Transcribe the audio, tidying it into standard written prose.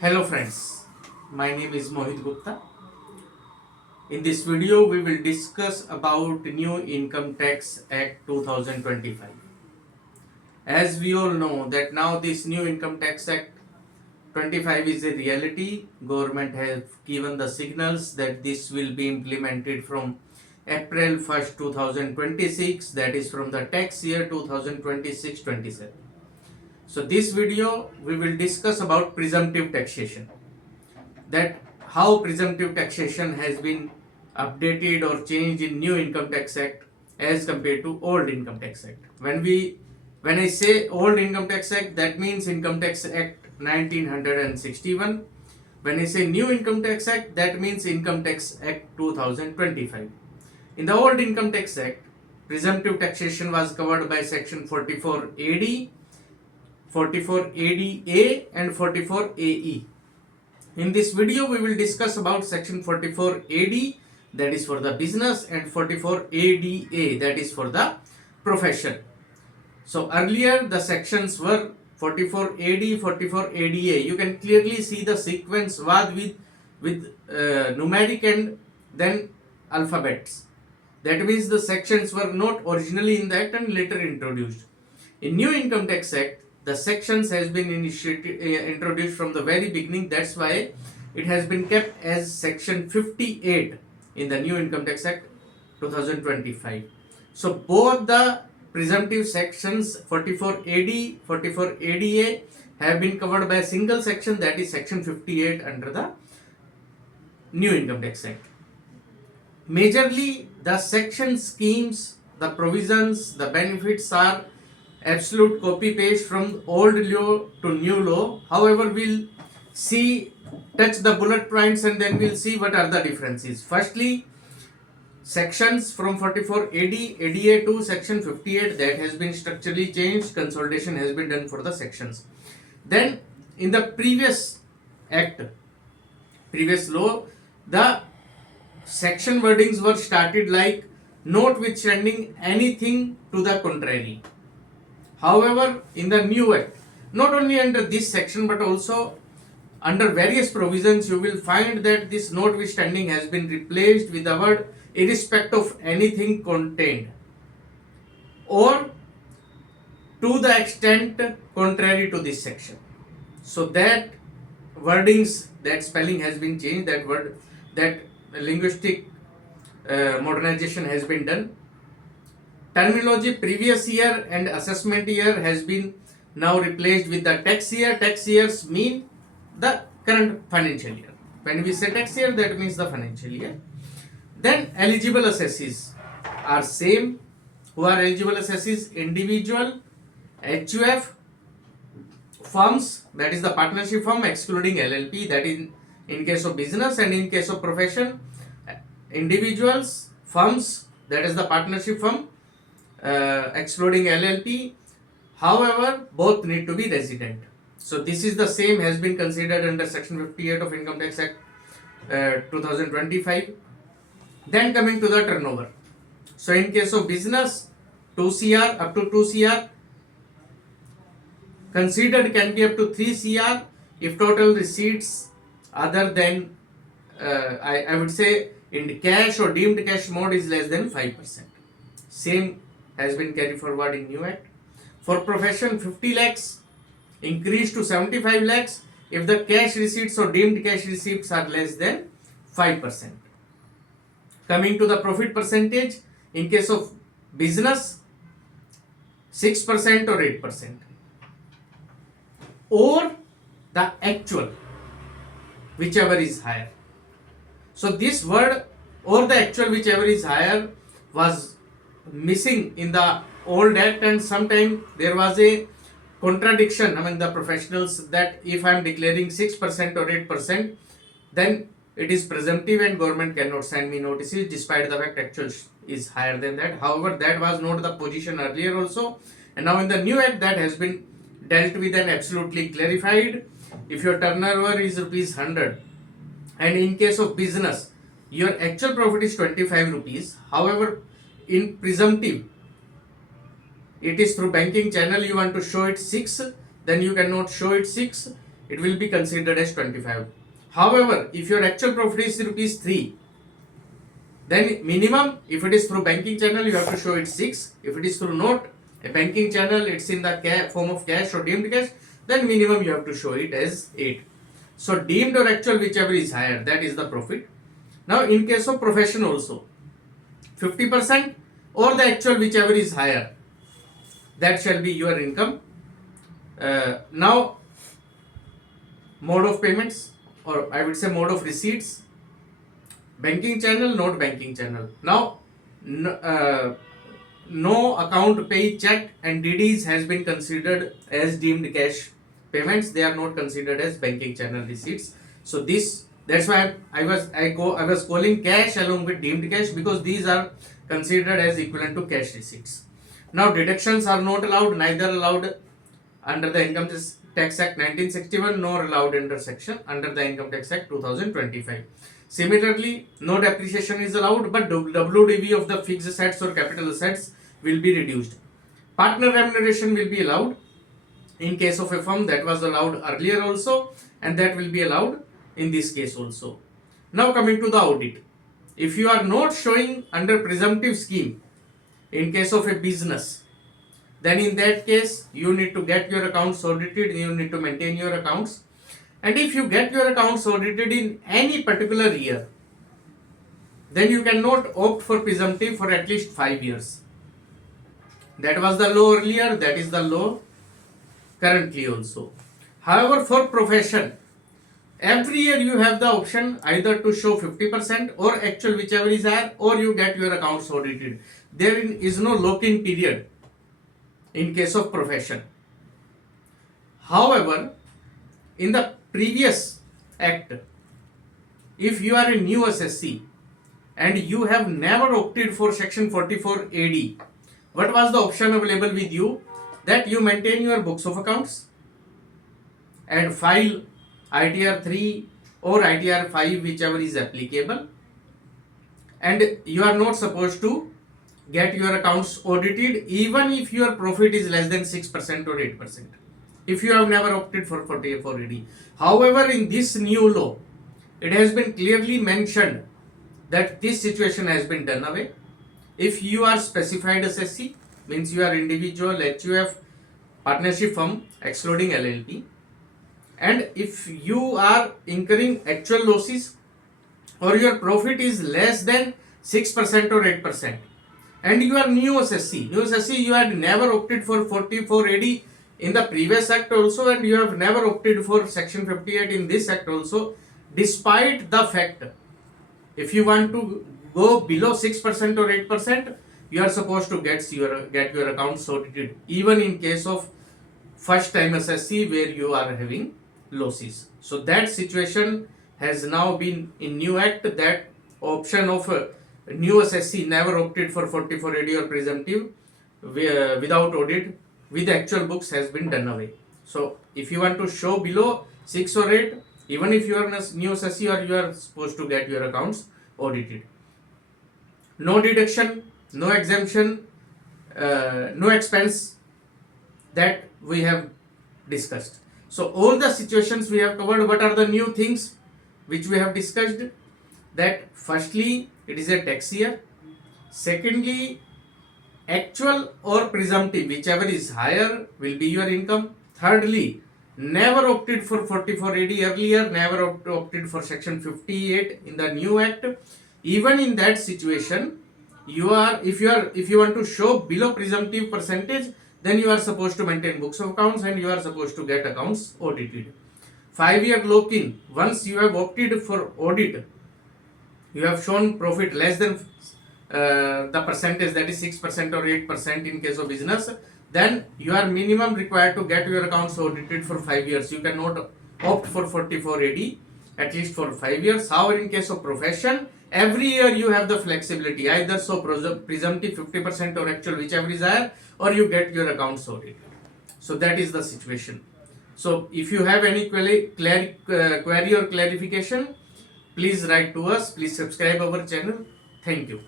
Hello friends, my name is Mohit Gupta. In this video we will discuss about New Income Tax Act 2025. As we all know that now this New Income Tax Act 25 is a reality. Government has given the signals that this will be implemented from April 1st 2026, that is from the tax year 2026-27. So this video we will discuss about presumptive taxation, that how presumptive taxation has been updated or changed in new income tax act as compared to old income tax act. When I say old income tax act, that means income tax act 1961. When I say new income tax act, that means income tax act 2025. In the old income tax act, presumptive taxation was covered by section 44 AD, 44 ADA and 44 AE. In this video, we will discuss about section 44 AD, that is for the business, and 44 ADA, that is for the profession. So earlier the sections were 44 AD, 44 ADA. You can clearly see the sequence was with numeric and then alphabets. That means the sections were not originally in that and later introduced. In New Income Tax Act, the sections has been introduced from the very beginning. That's why it has been kept as section 58 in the New Income Tax Act 2025. So both the presumptive sections 44 AD, 44 ADA have been covered by a single section, that is section 58 under the New Income Tax Act. Majorly the section schemes, the provisions, the benefits are absolute copy paste from old law to new law. However, we'll touch the bullet points and then we'll see what are the differences. Firstly, sections from 44 AD, ADA to section 58, that has been structurally changed. Consolidation has been done for the sections. Then in the previous act, previous law, the section wordings were started like notwithstanding anything to the contrary. However, in the new act, not only under this section but also under various provisions, you will find that this notwithstanding has been replaced with the word irrespective of anything contained or to the extent contrary to this section. So that wordings, that spelling has been changed, that linguistic modernization has been done. Terminology previous year and assessment year has been now replaced with the tax year. Tax years mean the current financial year. When we say tax year, that means the financial year. Then eligible assessees are same. Who are eligible assessees? Individual, HUF, firms, that is the partnership firm excluding LLP, that is in case of business, and in case of profession, individuals, firms, that is the partnership firm excluding LLP. However, both need to be resident. So this is the same has been considered under section 58 of Income Tax Act 2025. Then coming to the turnover. So in case of business, 2 CR up to 2 CR, considered can be up to 3 CR if total receipts other than I would say in cash or deemed cash mode is less than 5%. Same has been carried forward in new act. For profession, 50 lakhs increased to 75 lakhs if the cash receipts or deemed cash receipts are less than 5%. Coming to the profit percentage, in case of business, 6% or 8%, or the actual, whichever is higher. So this word or the actual whichever is higher was missing in the old act, and sometimes there was a contradiction among the professionals that if I am declaring 6% or 8%, then it is presumptive and government cannot send me notices despite the fact actual is higher than that. However, that was not the position earlier also, and now in the new act that has been dealt with and absolutely clarified. If your turnover is rupees 100 and in case of business your actual profit is 25 rupees, however in presumptive it is through banking channel you want to show it 6, then you cannot show it 6. it will be considered as 25. However, if your actual profit is rupees 3, then minimum, if it is through banking channel, you have to show it 6. If it is through not a banking channel, it's in the form of cash or deemed cash, then minimum you have to show it as 8. So deemed or actual, whichever is higher, that is the profit. Now in case of profession also, 50% or the actual, whichever is higher, that shall be your income. Now mode of payments, or I would say mode of receipts, banking channel, not banking channel. Now no account pay check and DDs has been considered as deemed cash payments. They are not considered as banking channel receipts. So that's why I was calling cash along with deemed cash, because these are considered as equivalent to cash receipts. Now deductions are not allowed, neither allowed under the Income Tax Act 1961 nor allowed under the Income Tax Act 2025. Similarly, no depreciation is allowed, but WDV of the fixed assets or capital assets will be reduced. Partner remuneration will be allowed in case of a firm, that was allowed earlier also, and that will be allowed in this case also. Now coming to the audit. If you are not showing under presumptive scheme in case of a business, then in that case you need to get your accounts audited, you need to maintain your accounts. And if you get your accounts audited in any particular year, then you cannot opt for presumptive for at least 5 years. That was the law earlier, that is the law currently also. However, for profession, every year you have the option either to show 50% or actual, whichever is higher, or you get your accounts audited. There is no lock-in period in case of profession. However, in the previous act, if you are a new SSC and you have never opted for section 44 AD, what was the option available with you? That you maintain your books of accounts and file ITR 3 or ITR 5, whichever is applicable, and you are not supposed to get your accounts audited even if your profit is less than 6% or 8%, if you have never opted for 44 AD. However, in this new law, it has been clearly mentioned that this situation has been done away. If you are specified SSC, means you are individual, HUF, partnership firm excluding LLP, and if you are incurring actual losses or your profit is less than 6% or 8%, and you are new SSC, you had never opted for 44 AD in the previous act also, and you have never opted for section 58 in this act also, despite the fact, if you want to go below 6% or 8%, you are supposed to get your accounts audited, even in case of first time SSC where you are having losses. So that situation has now been in new act, that option of new SSC never opted for 44 AD or presumptive without audit with actual books has been done away. So if you want to show below 6 or 8, even if you are new SSC, or you are supposed to get your accounts audited. No deduction, no exemption, no expense, that we have discussed. So all the situations we have covered. What are the new things which we have discussed? That firstly, it is a tax year. Secondly, actual or presumptive, whichever is higher, will be your income. Thirdly, never opted for 44 AD earlier, never opted for section 58 in the new act. Even in that situation, if you want to show below presumptive percentage, then you are supposed to maintain books of accounts and you are supposed to get accounts audited. 5-year lock-in, once you have opted for audit, you have shown profit less than the percentage, that is 6% or 8% in case of business, then you are minimum required to get your accounts audited for 5 years. You cannot opt for 44 AD at least for 5 years. However, in case of profession, every year you have the flexibility, either so presumptive 50% or actual, whichever is higher, or you get your accounts audited. So that is the situation. So if you have any query or clarification, please write to us. Please subscribe our channel. Thank you.